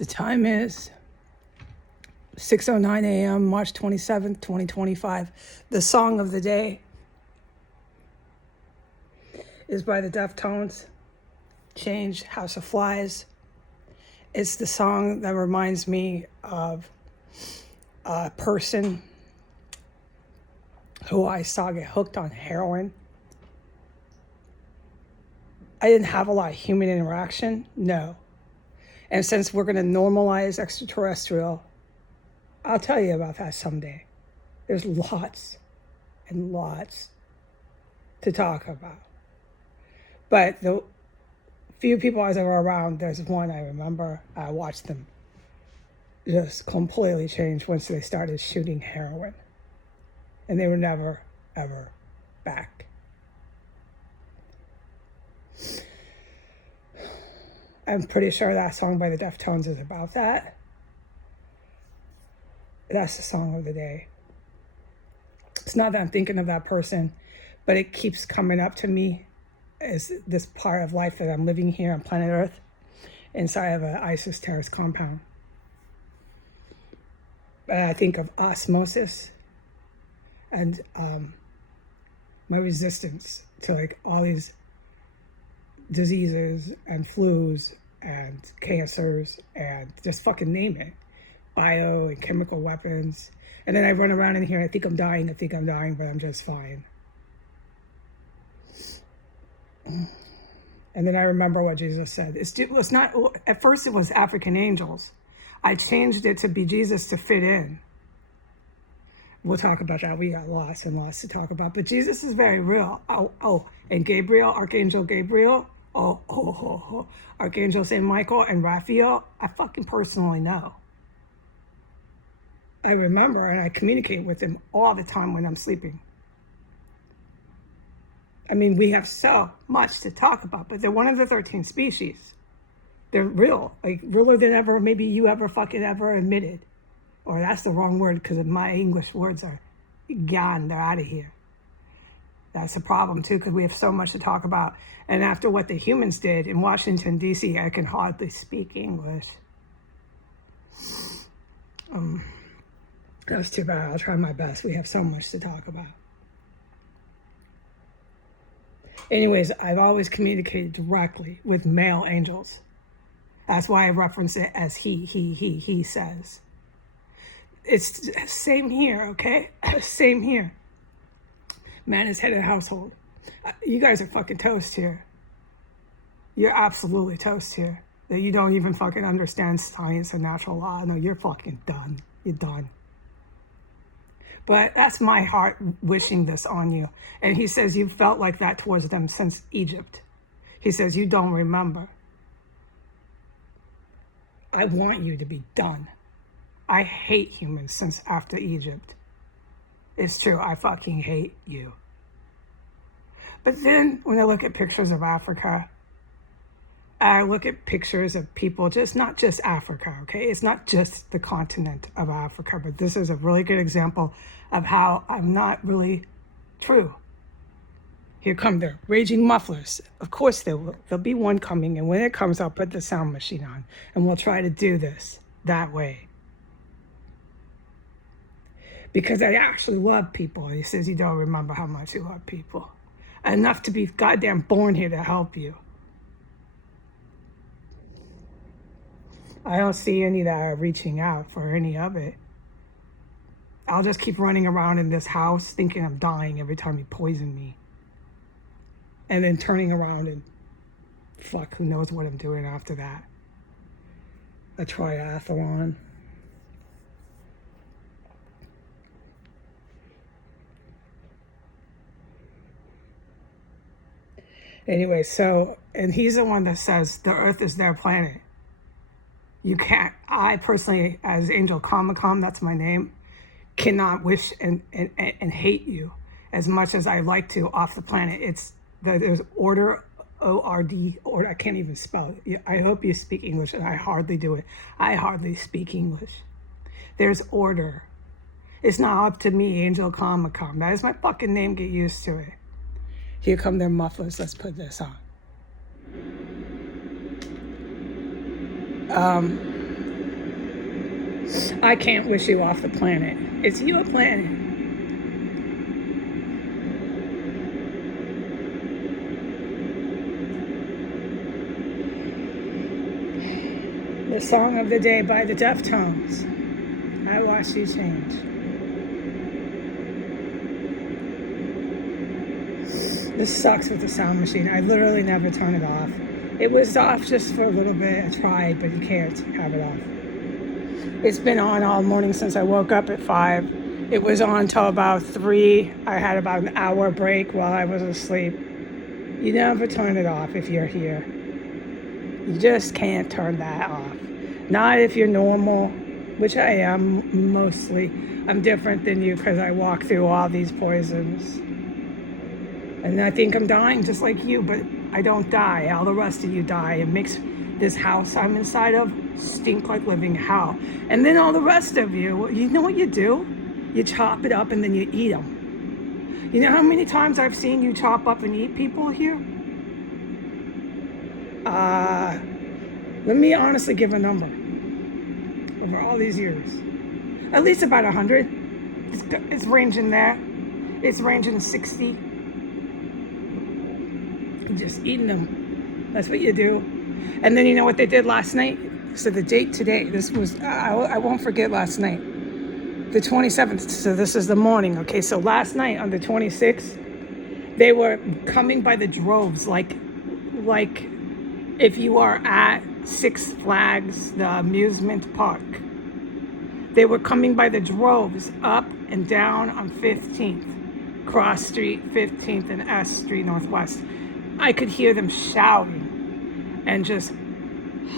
The time is 6:09 a.m., March 27th, 2025. The song of the day is by the Deftones, Change, House of Flies. It's the song that reminds me of a person who I saw get hooked on heroin. I didn't have a lot of human interaction, no. And since we're going to normalize extraterrestrial, I'll tell you about that someday. There's lots and lots to talk about. But the few people as I were around, there's one I remember, I watched them just completely change once they started shooting heroin. And they were never, ever back. I'm pretty sure that song by the Deftones is about that. That's the song of the day. It's not that I'm thinking of that person, but it keeps coming up to me as this part of life that I'm living here on planet Earth inside of an ISIS terrorist compound. But I think of osmosis and my resistance to like all these diseases and flus and cancers and just fucking name it. Bio and chemical weapons. And then I run around in here, I think I'm dying, but I'm just fine. And then I remember what Jesus said. It's not, at first it was African angels. I changed it to be Jesus to fit in. We'll talk about that. We got lots and lots to talk about. But Jesus is very real. Oh, and Gabriel, Archangel Gabriel. Oh. Archangel St. Michael and Raphael. I fucking personally know. I remember and I communicate with them all the time when I'm sleeping. I mean, we have so much to talk about, but they're one of the 13 species. They're real, like realer than ever, maybe you ever fucking ever admitted. Or that's the wrong word because my English words are gone, they're out of here. That's a problem too because we have so much to talk about. And after what the humans did in Washington, D.C., I can hardly speak English. That was too bad. I'll try my best. We have so much to talk about. Anyways, I've always communicated directly with male angels. That's why I reference it as he says. It's same here, okay? Same here. Man is head of the household. You guys are fucking toast here. You're absolutely toast here. That you don't even fucking understand science and natural law. No, you're fucking done. You're done. But that's my heart wishing this on you. And he says you felt like that towards them since Egypt. He says you don't remember. I want you to be done. I hate humans since after Egypt. It's true, I fucking hate you. But then when I look at pictures of Africa, I look at pictures of people, not just Africa, okay? It's not just the continent of Africa, but this is a really good example of how I'm not really true. Here come the raging mufflers. Of course there will. There'll be one coming, and when it comes, I'll put the sound machine on, and we'll try to do this that way. Because I actually love people. He says you don't remember how much you love people. Enough to be goddamn born here to help you. I don't see any that are reaching out for any of it. I'll just keep running around in this house thinking I'm dying every time he poisoned me. And then turning around and fuck, who knows what I'm doing after that. A triathlon. Anyway, so, and he's the one that says the earth is their planet. You can't, I personally, as Angel Comicom, that's my name, cannot wish and hate you as much as I like to off the planet. There's order, O-R-D, or I can't even spell it. I hope you speak English, and I hardly do it. I hardly speak English. There's order. It's not up to me, Angel Comicom. That is my fucking name, get used to it. Here come their mufflers. Let's put this on. I can't wish you off the planet. It's your planet. The song of the day by the Deftones. I watched you change. This sucks with the sound machine. I literally never turn it off. It was off just for a little bit. I tried, but you can't have it off. It's been on all morning since I woke up at 5. It was on till about 3. I had about an hour break while I was asleep. You never turn it off if you're here. You just can't turn that off. Not if you're normal, which I am mostly. I'm different than you because I walk through all these poisons. And I think I'm dying just like you, but I don't die. All the rest of you die. It makes this house I'm inside of stink like living hell. And then all the rest of you, you know what you do? You chop it up and then you eat them. You know how many times I've seen you chop up and eat people here? Let me honestly give a number. Over all these years, at least about 100. It's ranging there. It's ranging 60. Just eating them. That's what you do. And then you know what they did last night? So the date today, this was, I won't forget last night. The 27th, so this is the morning, okay? So last night on the 26th, they were coming by the droves, like if you are at Six Flags, the amusement park. They were coming by the droves up and down on 15th, Cross Street, 15th, and S Street Northwest. I could hear them shouting and just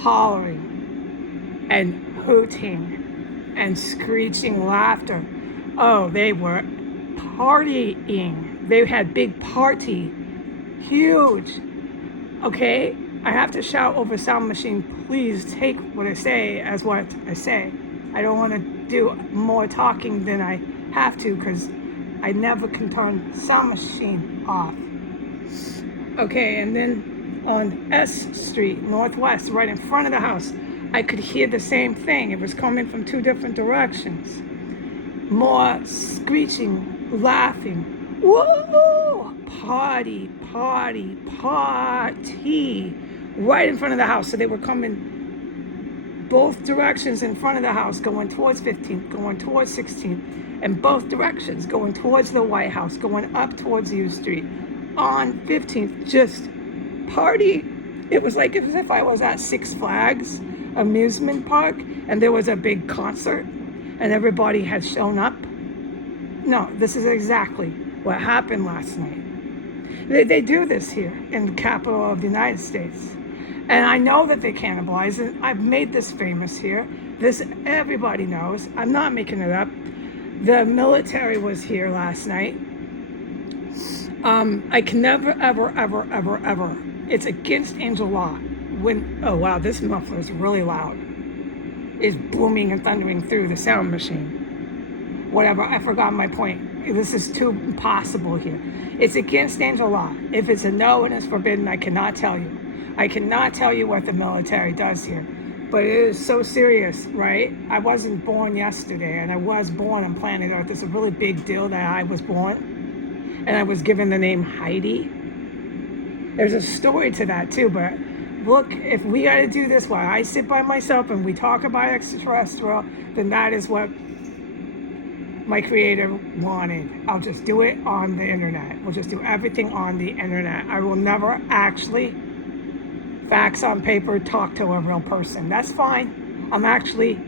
hollering and hooting and screeching laughter. Oh, they were partying. They had big party, huge. Okay, I have to shout over sound machine. Please take what I say as what I say. I don't want to do more talking than I have to because I never can turn sound machine off. Okay, and then on S Street, Northwest, right in front of the house, I could hear the same thing. It was coming from 2 different directions. More screeching, laughing. Whoa! Party, party, party. Right in front of the house. So they were coming both directions in front of the house, going towards 15th, going towards 16th, and both directions, going towards the White House, going up towards U Street. On 15th, just party. It was like as if I was at Six Flags amusement park and there was a big concert and everybody had shown up. No, this is exactly what happened last night. They do this here in the capital of the United States. And I know that they cannibalize it. I've made this famous here. This everybody knows. I'm not making it up. The military was here last night. I can never, ever. It's against angel law. Oh wow, this muffler is really loud. It's booming and thundering through the sound machine. Whatever, I forgot my point. This is too impossible here. It's against angel law. If it's a no and it's forbidden, I cannot tell you. I cannot tell you what the military does here. But it is so serious, right? I wasn't born yesterday, and I was born on planet Earth. It's a really big deal that I was born, and I was given the name Heidi. There's a story to that too, but look, if we got to do this while I sit by myself and we talk about extraterrestrial, then that is what my creator wanted. I'll just do it on the internet. We'll just do everything on the internet. I will never actually facts on paper talk to a real person. That's fine. I'm actually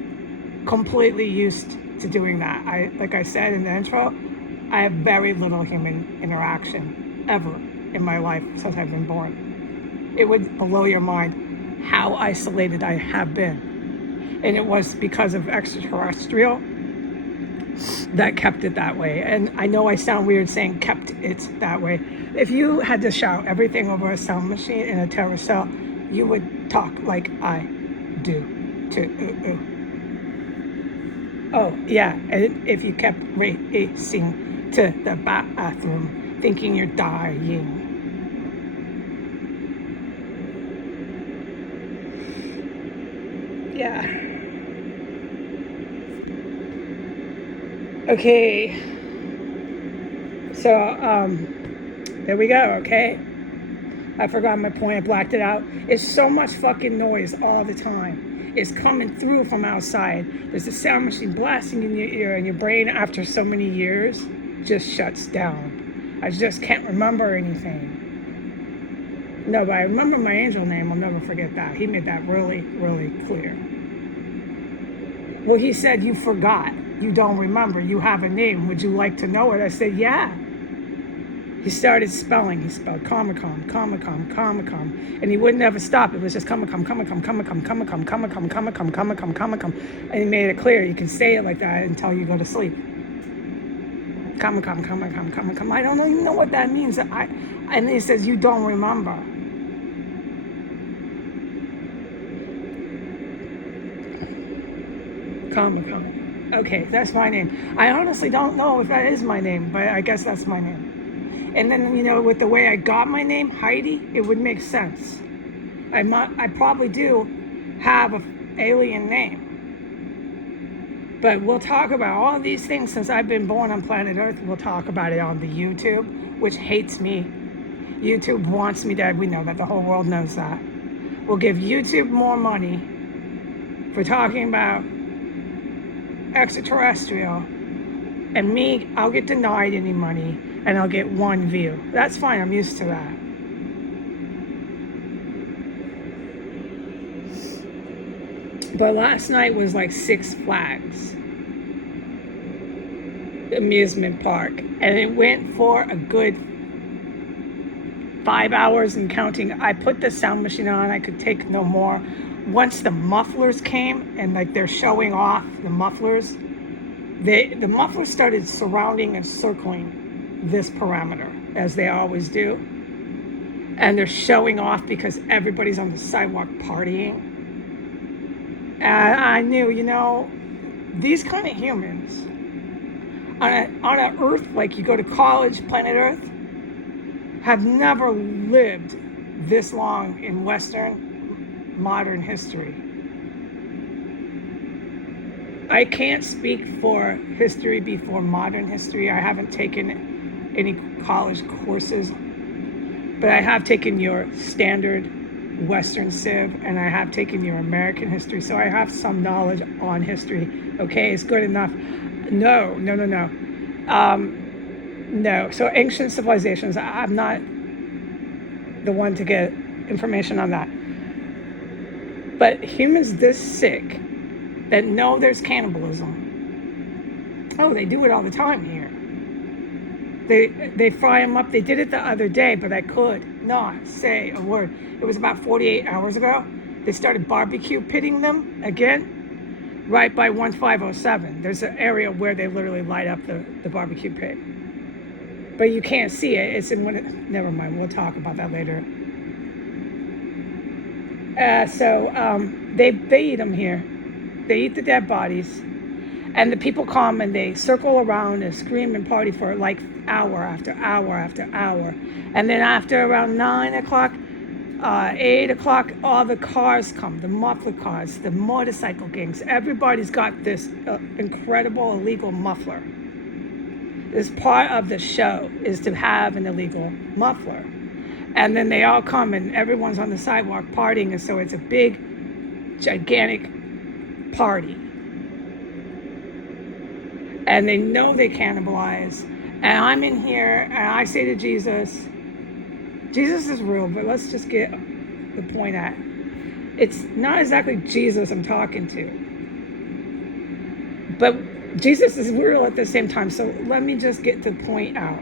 completely used to doing that. Like I said in the intro, I have very little human interaction ever in my life since I've been born. It would blow your mind how isolated I have been. And it was because of extraterrestrial that kept it that way. And I know I sound weird saying kept it that way. If you had to shout everything over a sound machine in a terror cell, you would talk like I do to Oh, yeah, and if you kept racing to the bathroom thinking you're dying. Yeah. Okay, so there we go. Okay, I forgot my point. I blacked it out. It's so much fucking noise all the time. It's coming through from outside. There's a sound machine blasting in your ear, and your brain, after so many years, just shuts down. I just can't remember anything. No, but I remember my angel name. I'll never forget that. He made that really, really clear. Well, he said, you forgot. You don't remember. You have a name. Would you like to know it? I said, yeah. He started spelling. He spelled Comicom, Comicom, Comicom, and he wouldn't ever stop. It was just Comicom, Comicom, Comicom, Comicom, Comicom, Comicom, Comicom, Comicom, and he made it clear. You can say it like that until you go to sleep. Comicom, Comicom, Comicom. I don't even know what that means. And he says, you don't remember. Comicom. Okay, that's my name. I honestly don't know if that is my name, but I guess that's my name. And then, with the way I got my name, Heidi, it would make sense. I probably do have an alien name. But we'll talk about all these things since I've been born on planet Earth. We'll talk about it on the YouTube, which hates me. YouTube wants me dead. We know that. The whole world knows that. We'll give YouTube more money for talking about extraterrestrial. And me, I'll get denied any money. And I'll get one view. That's fine, I'm used to that. But last night was like Six Flags amusement park. And it went for a good 5 hours and counting. I put the sound machine on, I could take no more. Once the mufflers came and like they're showing off the mufflers, the mufflers started surrounding and circling this parameter, as they always do. And they're showing off because everybody's on the sidewalk partying. And I knew, these kind of humans, on a Earth, like you go to college, planet Earth, have never lived this long in Western modern history. I can't speak for history before modern history. I haven't taken any college courses, but I have taken your standard Western Civ, and I have taken your American history, so I have some knowledge on history. Okay, it's good enough. No. No. So ancient civilizations, I'm not the one to get information on that. But humans this sick that know there's cannibalism. Oh, they do it all the time here. They fry them up. They did it the other day, but I could not say a word. It was about 48 hours ago. They started barbecue pitting them again, right by 1507. There's an area where they literally light up the barbecue pit. But you can't see it. It's in never mind. We'll talk about that later. So they eat them here. They eat the dead bodies. And the people come and they circle around and scream and party for like hour after hour after hour. And then after around 9 o'clock, 8 o'clock, all the cars come, the muffler cars, the motorcycle gangs. Everybody's got this incredible illegal muffler. This part of the show is to have an illegal muffler. And then they all come and everyone's on the sidewalk partying. And so it's a big, gigantic party. And they know they cannibalize. And I'm in here and I say to Jesus is real, but let's just get the point at. It's not exactly Jesus I'm talking to. But Jesus is real at the same time. So let me just get the point out.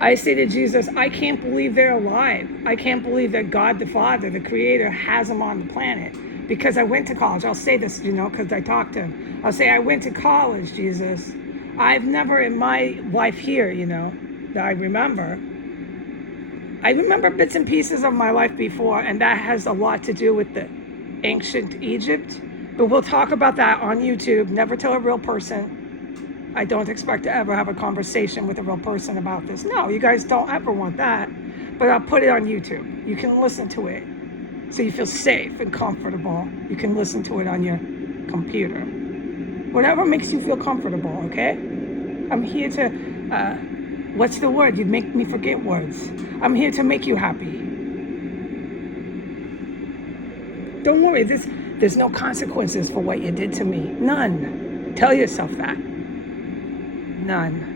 I say to Jesus, I can't believe they're alive. I can't believe that God the Father, the Creator, has them on the planet. Because I went to college. I'll say this, because I talked to him. I'll say, I went to college, Jesus. I've never in my life here, that I remember. I remember bits and pieces of my life before, and that has a lot to do with the ancient Egypt. But we'll talk about that on YouTube. Never tell a real person. I don't expect to ever have a conversation with a real person about this. No, you guys don't ever want that. But I'll put it on YouTube. You can listen to it. So you feel safe and comfortable. You can listen to it on your computer. Whatever makes you feel comfortable, okay? I'm here to, what's the word? You make me forget words. I'm here to make you happy. Don't worry, there's no consequences for what you did to me. None. Tell yourself that. None.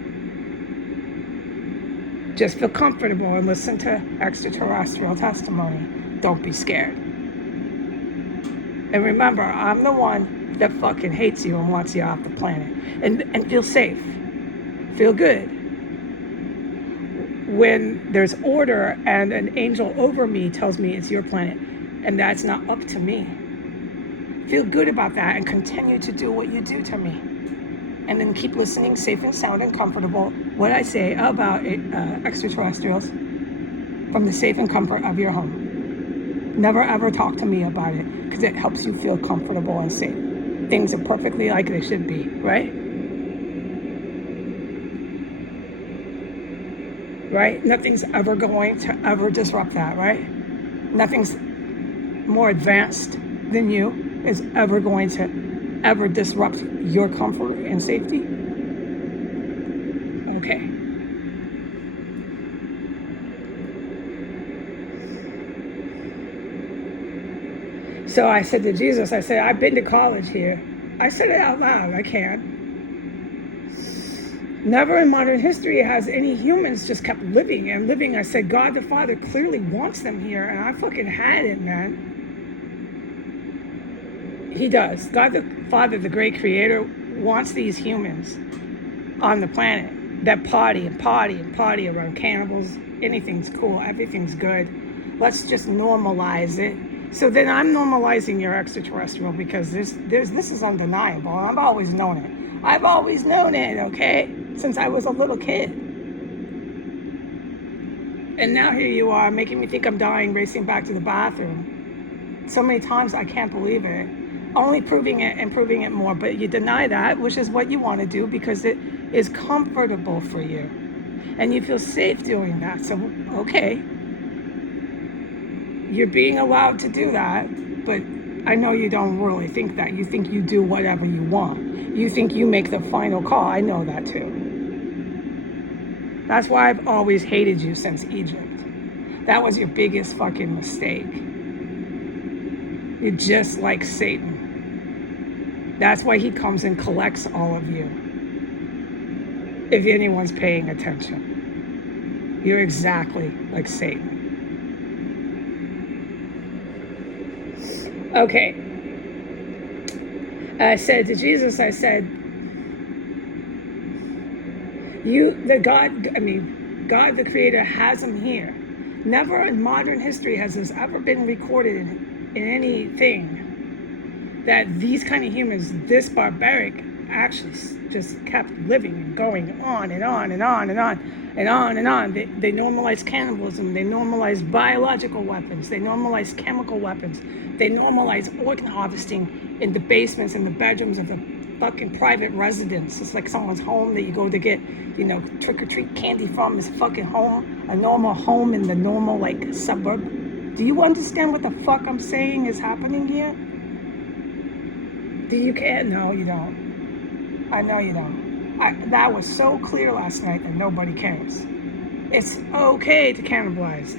Just feel comfortable and listen to extraterrestrial testimony. Don't be scared. And remember, I'm the one that fucking hates you and wants you off the planet. And feel safe. Feel good. When there's order and an angel over me tells me it's your planet, and that's not up to me. Feel good about that and continue to do what you do to me. And then keep listening, safe and sound and comfortable, what I say about extraterrestrials from the safe and comfort of your home. Never ever talk to me about it, because it helps you feel comfortable and safe. Things are perfectly like they should be, right? Right? Nothing's ever going to ever disrupt that, right? Nothing's more advanced than you is ever going to ever disrupt your comfort and safety. Okay. So I said to Jesus, I said, I've been to college here. I said it out loud, I can. Never in modern history has any humans just kept living and living. I said, God the Father clearly wants them here, and I fucking had it, man. He does. God the Father, the great creator, wants these humans on the planet that party and party and party around cannibals. Anything's cool. Everything's good. Let's just normalize it. So then I'm normalizing your extraterrestrial, because this is undeniable. I've always known it. I've always known it, okay? Since I was a little kid. And now here you are making me think I'm dying, racing back to the bathroom. So many times I can't believe it. Only proving it and proving it more. But you deny that, which is what you want to do, because it is comfortable for you. And you feel safe doing that. So, okay. You're being allowed to do that, but I know you don't really think that. You think you do whatever you want. You think you make the final call. I know that too. That's why I've always hated you since Egypt. That was your biggest fucking mistake. You're just like Satan. That's why he comes and collects all of you. If anyone's paying attention. You're exactly like Satan. Okay. I said to Jesus, I said, God the Creator has him here. Never in modern history has this ever been recorded in anything that these kind of humans, this barbaric, actually just kept living and going on and on and on and on and on and on. They normalized cannibalism. They normalized biological weapons. They normalized chemical weapons. They normalized organ harvesting in the basements and the bedrooms of the fucking private residence. It's like someone's home that you go to get, trick-or-treat candy from is fucking home. A normal home in the normal, suburb. Do you understand what the fuck I'm saying is happening here? Do you care? No, you don't. I know you don't. That was so clear last night that nobody cares. It's okay to cannibalize.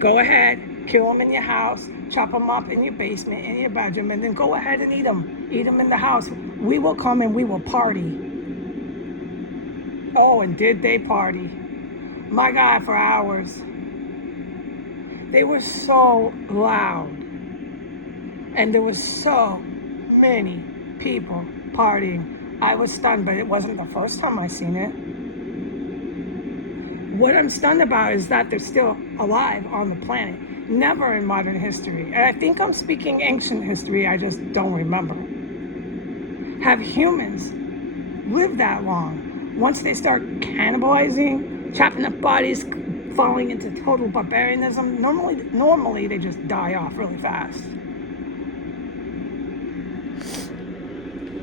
Go ahead, kill them in your house, chop them up in your basement, in your bedroom, and then go ahead and eat them. Eat them in the house. We will come and we will party. Oh, and did they party? My God, for hours. They were so loud. And there was so many people partying. I was stunned, but it wasn't the first time I seen it. What I'm stunned about is that they're still alive on the planet. Never in modern history. And I think I'm speaking ancient history, I just don't remember. Have humans lived that long? Once they start cannibalizing, chopping up bodies, falling into total barbarianism, normally they just die off really fast.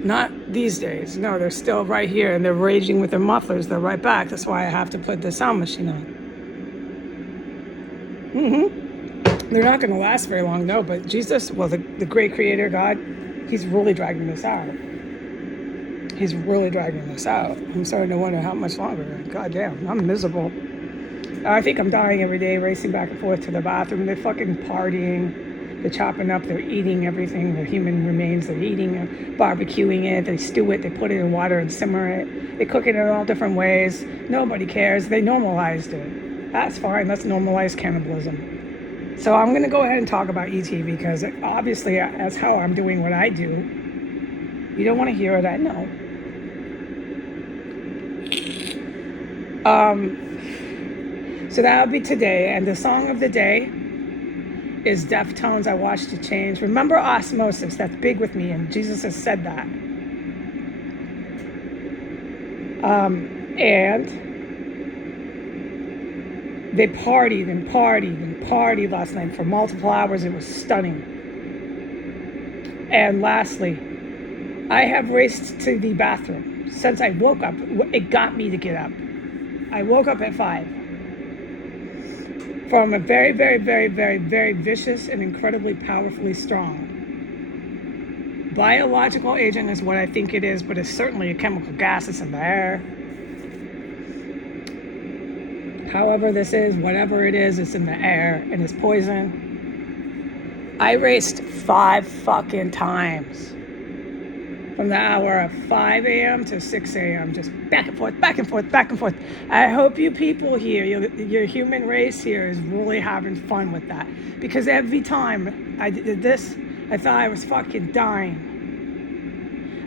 Not these days. No, they're still right here and they're raging with their mufflers. They're right back. That's why I have to put the sound machine on. They're not going to last very long, no, but Jesus, well, the great creator, God, he's really dragging this out. He's really dragging this out. I'm starting to wonder how much longer. God damn, I'm miserable. I think I'm dying every day, racing back and forth to the bathroom. They're fucking partying. They're chopping up. They're eating everything. Their human remains. They're eating it, barbecuing it. They stew it. They put it in water and simmer it. They cook it in all different ways. Nobody cares. They normalized it. That's fine. Let's normalize cannibalism. So I'm going to go ahead and talk about ET because obviously that's how I'm doing what I do. You don't want to hear it, I know. So that'll be today. And the song of the day is Deftones, I Watched You Change. Remember osmosis, that's big with me, and Jesus has said that. And they partied and partied and partied last night for multiple hours. It was stunning. And lastly, I have raced to the bathroom since I woke up. It got me to get up. I woke up at 5 from a very, very, very, very, very vicious and incredibly powerfully strong biological agent is what I think it is, but it's certainly a chemical gas that's in the air. However this is, whatever it is, it's in the air and it's poison. I raced 5 fucking times. From the hour of 5 a.m. to 6 a.m., just back and forth, back and forth, back and forth. I hope you people here, your human race here is really having fun with that. Because every time I did this, I thought I was fucking dying.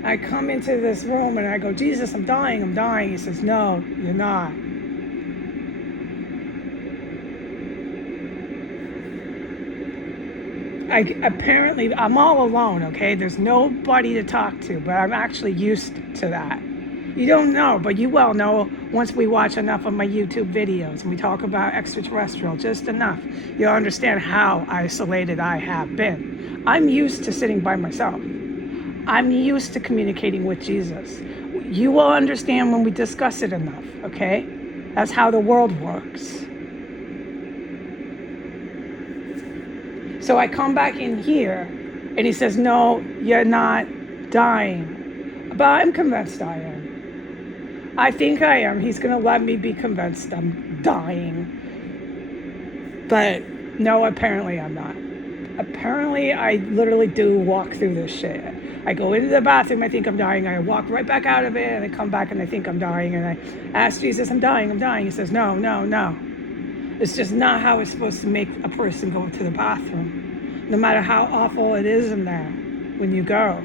I come into this room and I go, Jesus, I'm dying, I'm dying. He says, no, you're not. Apparently, I'm all alone, okay? There's nobody to talk to, but I'm actually used to that. You don't know, but you well know once we watch enough of my YouTube videos and we talk about extraterrestrial, just enough, you'll understand how isolated I have been. I'm used to sitting by myself. I'm used to communicating with Jesus. You will understand when we discuss it enough, okay? That's how the world works. So I come back in here and he says, no, you're not dying. But I'm convinced I am. I think I am. He's going to let me be convinced I'm dying. But no, apparently I'm not. Apparently I literally do walk through this shit. I go into the bathroom, I think I'm dying. I walk right back out of it and I come back and I think I'm dying. And I ask Jesus, I'm dying, I'm dying. He says, no, no, no. It's just not how it's supposed to make a person go to the bathroom. No matter how awful it is in there when you go.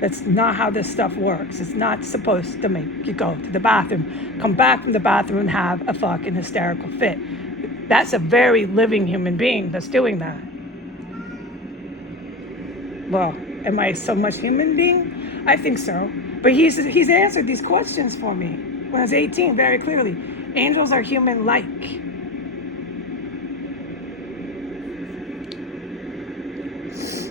That's not how this stuff works. It's not supposed to make you go to the bathroom, come back from the bathroom and have a fucking hysterical fit. That's a very living human being that's doing that. Well, am I so much human being? I think so. But he's answered these questions for me when I was 18 very clearly. Angels are human-like.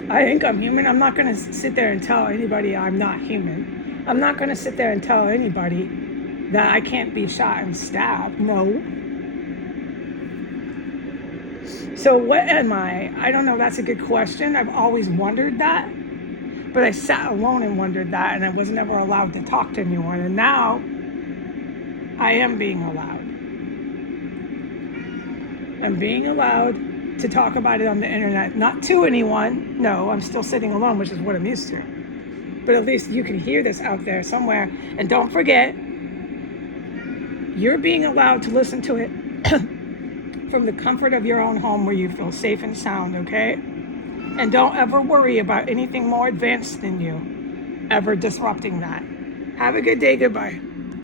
I think I'm human. I'm not going to sit there and tell anybody I'm not human. I'm not going to sit there and tell anybody that I can't be shot and stabbed. No. So what am I? I don't know. That's a good question. I've always wondered that. But I sat alone and wondered that, and I was never allowed to talk to anyone. And now I am being allowed. I'm being allowed to talk about it on the internet, not to anyone. No, I'm still sitting alone, which is what I'm used to. But at least you can hear this out there somewhere. And don't forget, you're being allowed to listen to it from the comfort of your own home where you feel safe and sound, okay? And don't ever worry about anything more advanced than you ever disrupting that. Have a good day. Goodbye.